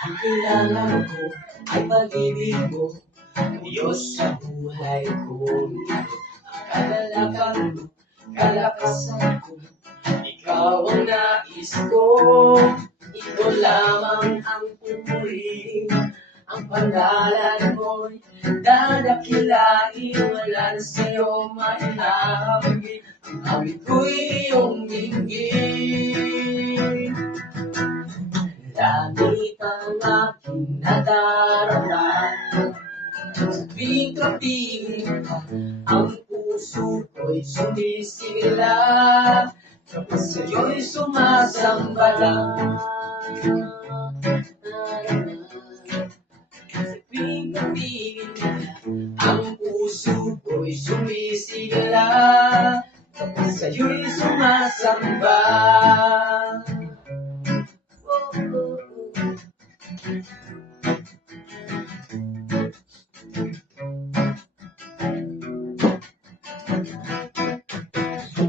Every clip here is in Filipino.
Ang kailangan ko ay pag-ibig mo, o Diyos sa buhay ko. Ang kalalakan mo, kalakasan ko, ikaw ang nais ko. Ikaw lamang ang pupurihin, ang pangalan mo'y dadakilain. Wala na sa'yo maihahabig, ang awit ko'y iyong dinggin. Langit ang aking nadarama, sa tuwing kapiling ka, ang puso ko'y sumisigla, kapag sa'yo'y sumasamba lang. Sa tuwing kapiling ka, ang puso ko'y sumisigla, kapag sa'yo'y sumasamba.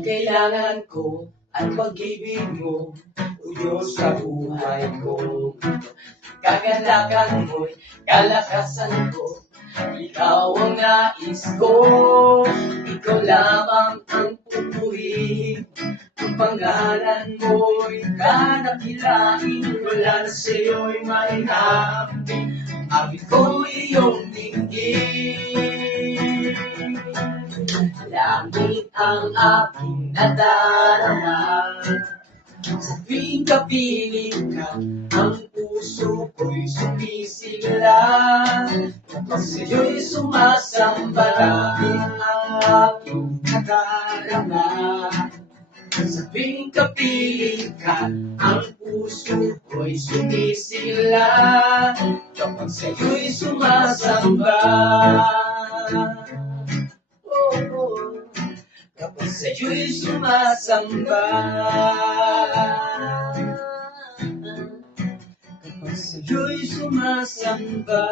Kailangan ko ang pag-ibig mo, o Diyos sa buhay ko. Kagalakan mo'y kalakasan ko, ikaw ang nais ko. Ikaw lamang ang pupurihin, ang pangalan mo'y dadakilain. Wala na sa'yo'y maihahabig, awit ko iyong dinggin. Langit ang aking nadarama, sa tuwing kapiling ka, ang puso ko'y sumisigla, kapag sa'yo'y sumasamba. Langit ang aking nadarama, sa tuwing kapiling ka, ang puso ko'y sumisigla, kapag sa'yo'y sumasamba. Kapag sa'yo'y sumasamba, kapag sa'yo'y sumasamba.